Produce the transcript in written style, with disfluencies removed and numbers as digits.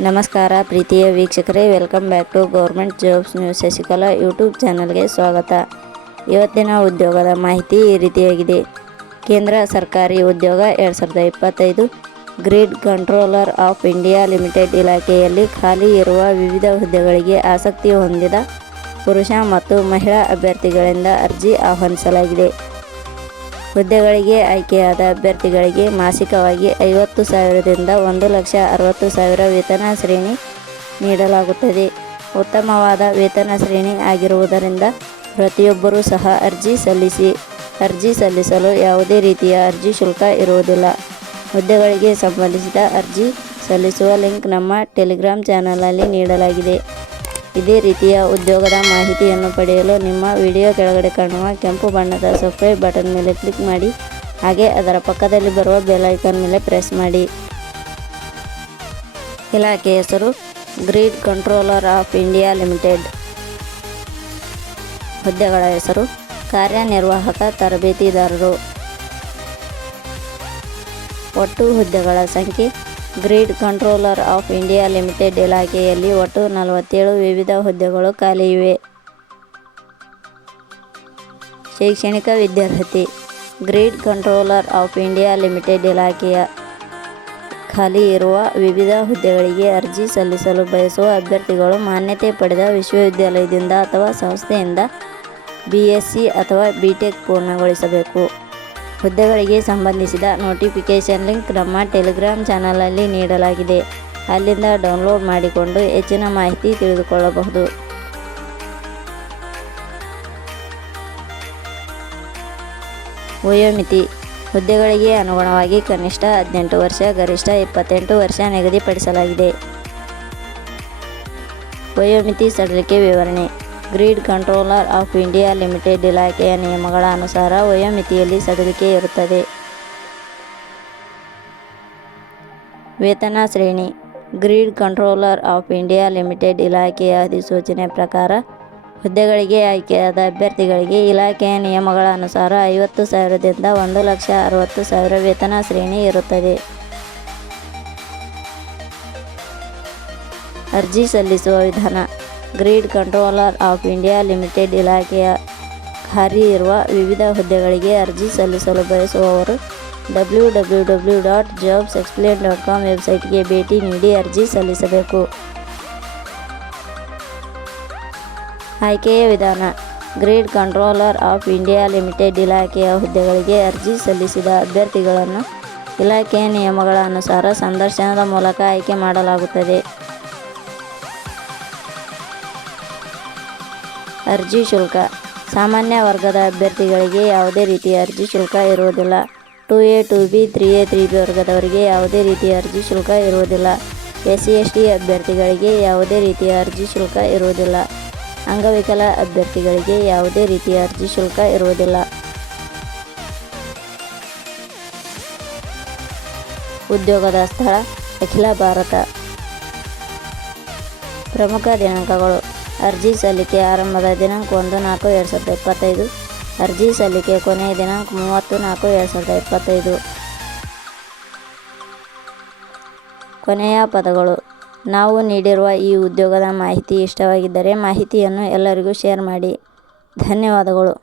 ನಮಸ್ಕಾರ ಪ್ರೀತಿಯ ವೀಕ್ಷಕರೇ, welcome back to government jobs news Shashikala YouTube ಚಾನಲ್ಗೆ ಸ್ವಾಗತ. ಇವತ್ತಿನ ಉದ್ಯೋಗದ ಮಾಹಿತಿ ಈ ರೀತಿಯಾಗಿದೆ. ಕೇಂದ್ರ ಸರ್ಕಾರಿ ಉದ್ಯೋಗ 2025 grid Controller of India Limited ಇಲಾಖೆಯಲ್ಲಿ ಖಾಲಿ ಇರುವ ವಿವಿಧ ಹುದ್ದೆಗಳಿಗೆ ಆಸಕ್ತಿ ಹೊಂದಿದ ಪುರುಷ ಮತ್ತು ಮಹಿಳಾ ಅಭ್ಯರ್ಥಿಗಳಿಂದ ಅರ್ಜಿ ಆಹ್ವಾನಿಸಲಾಗಿದೆ. ಹುದ್ದೆಗಳಿಗೆ ಆಯ್ಕೆಯಾದ ಅಭ್ಯರ್ಥಿಗಳಿಗೆ ಮಾಸಿಕವಾಗಿ 50,000ದಿಂದ 1,60,000 ವೇತನ ಶ್ರೇಣಿ ನೀಡಲಾಗುತ್ತದೆ. ಉತ್ತಮವಾದ ವೇತನ ಶ್ರೇಣಿ ಆಗಿರುವುದರಿಂದ ಪ್ರತಿಯೊಬ್ಬರೂ ಸಹ ಅರ್ಜಿ ಸಲ್ಲಿಸಿ. ಅರ್ಜಿ ಸಲ್ಲಿಸಲು ಯಾವುದೇ ರೀತಿಯ ಅರ್ಜಿ ಶುಲ್ಕ ಇರುವುದಿಲ್ಲ. ಹುದ್ದೆಗಳಿಗೆ ಸಂಬಂಧಿಸಿದ ಅರ್ಜಿ ಸಲ್ಲಿಸುವ ಲಿಂಕ್ ನಮ್ಮ ಟೆಲಿಗ್ರಾಮ್ ಚಾನಲ್ನಲ್ಲಿ ನೀಡಲಾಗಿದೆ. ಇದೇ ರೀತಿಯ ಉದ್ಯೋಗದ ಮಾಹಿತಿಯನ್ನು ಪಡೆಯಲು ನಿಮ್ಮ ವಿಡಿಯೋ ಕೆಳಗಡೆ ಕಾಣುವ ಕೆಂಪು ಬಣ್ಣದ ಸಬ್ಸ್ಕ್ರೈಬ್ ಬಟನ್ ಮೇಲೆ ಕ್ಲಿಕ್ ಮಾಡಿ, ಹಾಗೆ ಅದರ ಪಕ್ಕದಲ್ಲಿ ಬರುವ ಬೆಲ್ ಐಕಾನ್ ಮೇಲೆ ಪ್ರೆಸ್ ಮಾಡಿ. ಇಲಾಖೆ ಹೆಸರು Grid Controller of India Limited. ಹುದ್ದೆಗಳ ಹೆಸರು ಕಾರ್ಯನಿರ್ವಾಹಕ ತರಬೇತಿದಾರರು. ಒಟ್ಟು ಹುದ್ದೆಗಳ ಸಂಖ್ಯೆ Grid Controller of India Limited ಇಲಾಖೆಯಲ್ಲಿ ಒಟ್ಟು 47 ವಿವಿಧ ಹುದ್ದೆಗಳು ಖಾಲಿ ಇವೆ. ಶೈಕ್ಷಣಿಕ ವಿದ್ಯಾರ್ಹತೆ. Grid Controller of India Limited ಇಲಾಖೆಯ ಖಾಲಿ ಇರುವ ವಿವಿಧ ಹುದ್ದೆಗಳಿಗೆ ಅರ್ಜಿ ಸಲ್ಲಿಸಲು ಬಯಸುವ ಅಭ್ಯರ್ಥಿಗಳು ಮಾನ್ಯತೆ ಪಡೆದ ವಿಶ್ವವಿದ್ಯಾಲಯದಿಂದ ಅಥವಾ ಸಂಸ್ಥೆಯಿಂದ BSc ಅಥವಾ BTech ಪೂರ್ಣಗೊಳಿಸಬೇಕು. ಹುದ್ದೆಗಳಿಗೆ ಸಂಬಂಧಿಸಿದ ನೋಟಿಫಿಕೇಷನ್ ಲಿಂಕ್ ನಮ್ಮ ಟೆಲಿಗ್ರಾಮ್ ಚಾನಲ್ನಲ್ಲಿ ನೀಡಲಾಗಿದೆ. ಅಲ್ಲಿಂದ ಡೌನ್ಲೋಡ್ ಮಾಡಿಕೊಂಡು ಹೆಚ್ಚಿನ ಮಾಹಿತಿ ತಿಳಿದುಕೊಳ್ಳಬಹುದು. ವಯೋಮಿತಿ. ಹುದ್ದೆಗಳಿಗೆ ಅನುಗುಣವಾಗಿ ಕನಿಷ್ಠ 18 ವರ್ಷ, ಗರಿಷ್ಠ 28 ವರ್ಷ ನಿಗದಿಪಡಿಸಲಾಗಿದೆ. ವಯೋಮಿತಿ ಸಡಿಲಿಕೆ ವಿವರಣೆ. Grid Controller of India Limited ಇಲಾಖೆಯ ನಿಯಮಗಳ ಅನುಸಾರ ವಯೋಮಿತಿಯಲ್ಲಿ ಸಡಿಲಿಕೆ ಇರುತ್ತದೆ. ವೇತನ ಶ್ರೇಣಿ. Grid Controller of India Limited ಇಲಾಖೆಯ ಅಧಿಸೂಚನೆ ಪ್ರಕಾರ ಹುದ್ದೆಗಳಿಗೆ ಆಯ್ಕೆಯಾದ ಅಭ್ಯರ್ಥಿಗಳಿಗೆ ಇಲಾಖೆಯ ನಿಯಮಗಳ ಅನುಸಾರ 50,000ದಿಂದ 1,60,000 ವೇತನ ಶ್ರೇಣಿ ಇರುತ್ತದೆ. ಅರ್ಜಿ ಸಲ್ಲಿಸುವ ವಿಧಾನ. Grid Controller of India Limited ಇಲಾಖೆಯ ಖಾಲಿ ಇರುವ ವಿವಿಧ ಹುದ್ದೆಗಳಿಗೆ ಅರ್ಜಿ ಸಲ್ಲಿಸಲು ಬಯಸುವವರು www.jobsexplain.com ವೆಬ್ಸೈಟ್ಗೆ ಭೇಟಿ ನೀಡಿ ಅರ್ಜಿ ಸಲ್ಲಿಸಬೇಕು. ಆಯ್ಕೆಯ ವಿಧಾನ. Grid Controller of India Limited ಇಲಾಖೆಯ ಹುದ್ದೆಗಳಿಗೆ ಅರ್ಜಿ ಸಲ್ಲಿಸಿದ ಅಭ್ಯರ್ಥಿಗಳನ್ನು ಇಲಾಖೆಯ ನಿಯಮಗಳ ಅನುಸಾರ ಸಂದರ್ಶನದ ಮೂಲಕ ಆಯ್ಕೆ ಮಾಡಲಾಗುತ್ತದೆ. ಅರ್ಜಿ ಶುಲ್ಕ. ಸಾಮಾನ್ಯ ವರ್ಗದ ಅಭ್ಯರ್ಥಿಗಳಿಗೆ ಯಾವುದೇ ರೀತಿಯ ಅರ್ಜಿ ಶುಲ್ಕ ಇರುವುದಿಲ್ಲ. 2A 2B 3A 3B ವರ್ಗದವರಿಗೆ ಯಾವುದೇ ರೀತಿಯ ಅರ್ಜಿ ಶುಲ್ಕ ಇರುವುದಿಲ್ಲ. SC/ST ಅಭ್ಯರ್ಥಿಗಳಿಗೆ ಯಾವುದೇ ರೀತಿಯ ಅರ್ಜಿ ಶುಲ್ಕ ಇರುವುದಿಲ್ಲ. ಅಂಗವಿಕಲ ಅಭ್ಯರ್ಥಿಗಳಿಗೆ ಯಾವುದೇ ರೀತಿಯ ಅರ್ಜಿ ಶುಲ್ಕ ಇರುವುದಿಲ್ಲ. ಉದ್ಯೋಗದ ಸ್ಥಳ ಅಖಿಲ ಭಾರತ. ಪ್ರಮುಖ ದಿನಾಂಕಗಳು. ಅರ್ಜಿ ಸಲ್ಲಿಕೆ ಆರಂಭದ ದಿನಾಂಕ 1/4/2025. ಅರ್ಜಿ ಸಲ್ಲಿಕೆ ಕೊನೆಯ ದಿನಾಂಕ 30/4/2025. ಕೊನೆಯ ಪದಗಳು. ನಾವು ನೀಡಿರುವ ಈ ಉದ್ಯೋಗದ ಮಾಹಿತಿ ಇಷ್ಟವಾಗಿದ್ದರೆ ಮಾಹಿತಿಯನ್ನು ಎಲ್ಲರಿಗೂ ಶೇರ್ ಮಾಡಿ. ಧನ್ಯವಾದಗಳು.